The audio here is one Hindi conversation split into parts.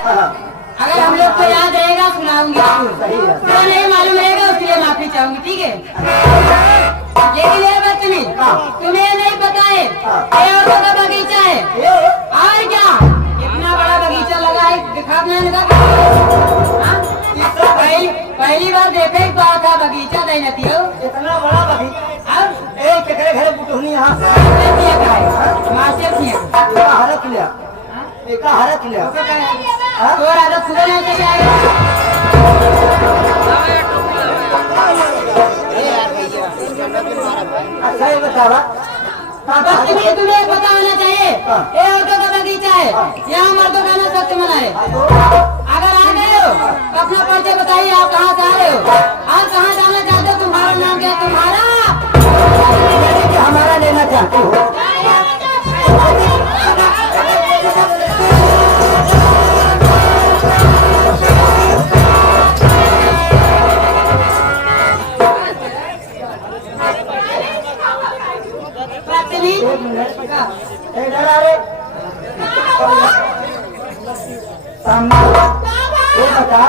अगर हम लोग को याद रहेगा सुनाऊंगी तो नहीं मालूम रहेगा उसके लिए माफी चाहूंगी, ठीक है। लेकिन ये बच्चनी तुम्हें नहीं पता है ये औरतों का बगीचा है और क्या इतना बड़ा बगीचा लगा है, दिखाने लगा। पहली बार देखे तो था बगीचा नहीं नती हो इतना बड़ा बगीचा एक घर बुटुनी यहाँ मास्टर हरत लिया एका हरत लिया तो राजा सुबह नहीं चले आएगा। अच्छा ये बतावा तुम्हें पता होना चाहिए ये औरतों का बगीचा है, यहाँ मर्दों का ना सत्य मना है। अगर आ गए हो तो अपना परिचय बताइए, आप कहाँ से आ रहे हो और कहाँ जाना चाहते हो, तुम्हारा नाम क्या है? तुम्हारा हमारा लेना चाहते हो? ये बता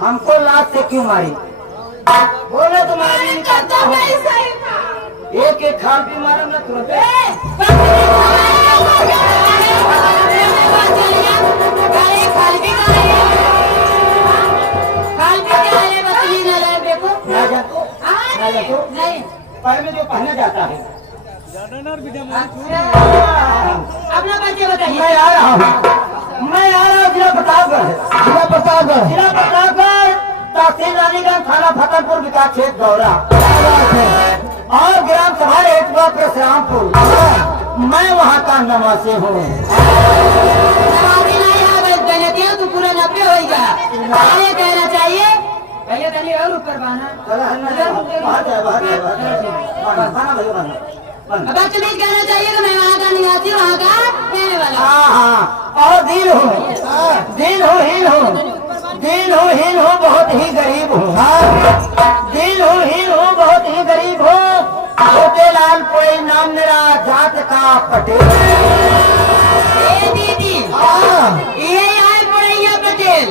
हमको लात से क्यों मारी? बोले तुम्हारी एक एक खाल भी मारो ना तुरंत। पहले जो पहना जाता है अपना परिचय बताइए। मैं आ रहा हूँ जिला प्रतापगढ़ तहसील रानीगंज थाना फतेहपुर विकास क्षेत्र गौरा और ग्राम सभा हेटुआ परशुरामपुर। मैं वहाँ का नवासी हूँ। तो पूरा 90 होगा। ये कहना चाहिए भैया तनी और ऊपर बदतमीज कहना चाहिए कि मैं वहाँ का निवासी वहाँ का रहने वाला। हाँ और हीन हूँ बहुत ही गरीब हूँ। हीन हूँ बहुत ही गरीब हूँ। छोटे लाल कोई नाम मेरा जात का पटेल। दीदी ये आए पड़ैया पटेल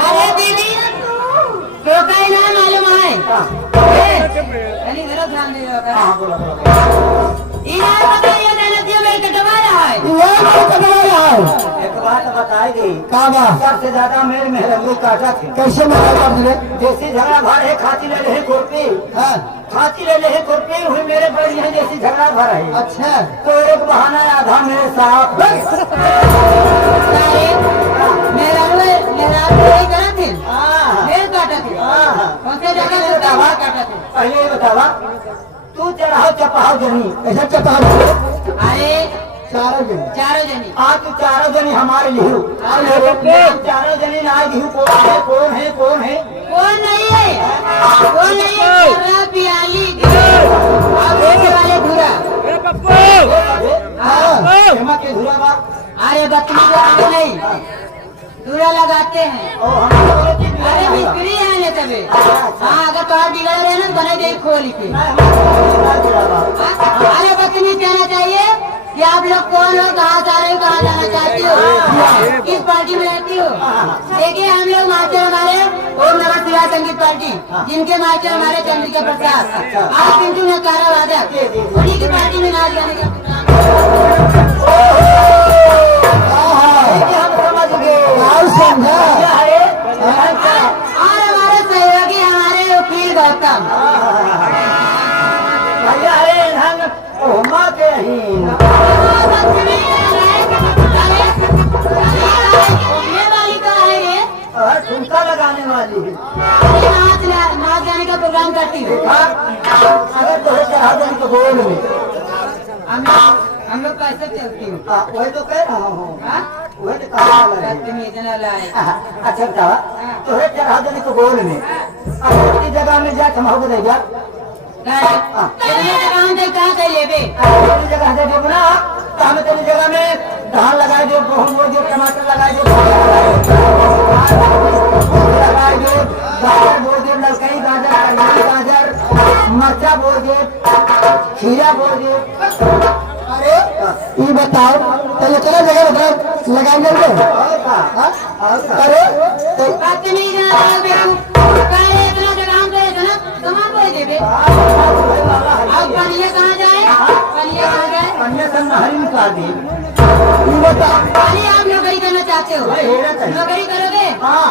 अरे दीदी तो कहीं ना मालूम है ध्यान दे एक बात बताई गई सबसे ज्यादा मेरे मेहरंगी काटा थे। कैसे देसी झगड़ा भर है खाती ले रहे खुरपी खाती ले रहे खुरपी हुई मेरे बड़ी है देसी झगड़ा भर है। अच्छा तो एक बहाना आधा मेरे साथ पहले बतावा तू चढ़ाओ चपाओ जनी ऐसा चपाओ। अरे चारों जनी आज तू चारों जनी हमारे लिहू चारों जनी ना लिहू। कौन नहीं है पियाली वाले धुरा धुरा। अरे बच्चे नहीं धुरा लगाते हैं। अरे मिस्त्री है ले तबे। हाँ अगर तो बिगड़ रहे ना बना दे खोल के। अरे बच्चे कहना चाहिए कि आप लोग कौन हो, कहाँ जा रहे हो, कहाँ जाना चाहती हो, किस पार्टी में रहती हो। देखिए हम लोग मास्टर हमारे ओम नमः शिवाय संगीत पार्टी, जिनके मास्टर हमारे चंद्रिका प्रसाद आज पिंटू नकारा वादक, उन्हीं की पार्टी में नाच गाने का और हमारे सहयोगी हमारे वकील गौतम। ठुमका लगाने वाली नाच गाने का प्रोग्राम करती हूँ। अगर तो चढ़ा देने को बोल में हम लोग कैसे चलती हूँ वही तो कह रहा हूँ। वही तो कहा अच्छा बतावा तो चढ़ा देने को बोल में अपनी जगह में जा कमाओ देगा कहाँ से लेबे जगह दे दो ना तो हमें तेरी जगह में धान लगाए दो, गेहूँ बो दो, टमाटर लगाए दो, लगाए दो, गाजर बो दो, ललकई गाजर, कलमी गाजर, मरचा बो दो, खीरा बो अरे ये बताओ तो चला जगह बताओ लगाएंगे अरे तो बात नहीं जाना है बेवकूफ काहे इतना जगह हम दे देना सामान कोई देबे अब पनिया कहां जाए पनिया कहां जाए अन्य संहारी निकाल दी ये बता पानी आप नौकरी करना चाहते हो नौकरी करोगे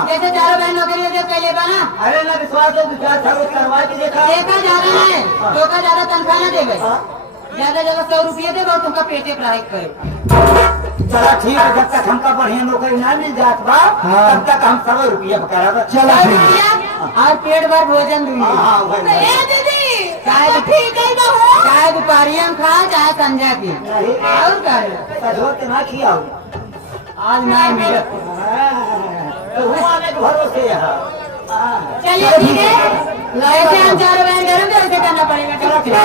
जैसे चारों बहन नौकरी देते पहले बना अरे ना विश्वास है विचार सब करवा के देखा देखा ज्यादा है धोखा ज्यादा तनख्वाह ना देवे ज्यादा ज्यादा 100 रुपये दे और तुमका पेटे पढ़ाई करे चला ठीक है जब तक हमका बढ़िया नौकरी ना मिल जात बा तब तक हम 100 रुपया कराब चला और पेट भर भोजन दूंगी हाँ वही चाहे दोपहरिया में खा चाहे संध्या की और कर ना किया आज नहीं मिला तो वो आने के भरोसे है चलिए ठीक है ऐसे हम चारों बहन करेंगे ऐसे करना पड़ेगा ठीक है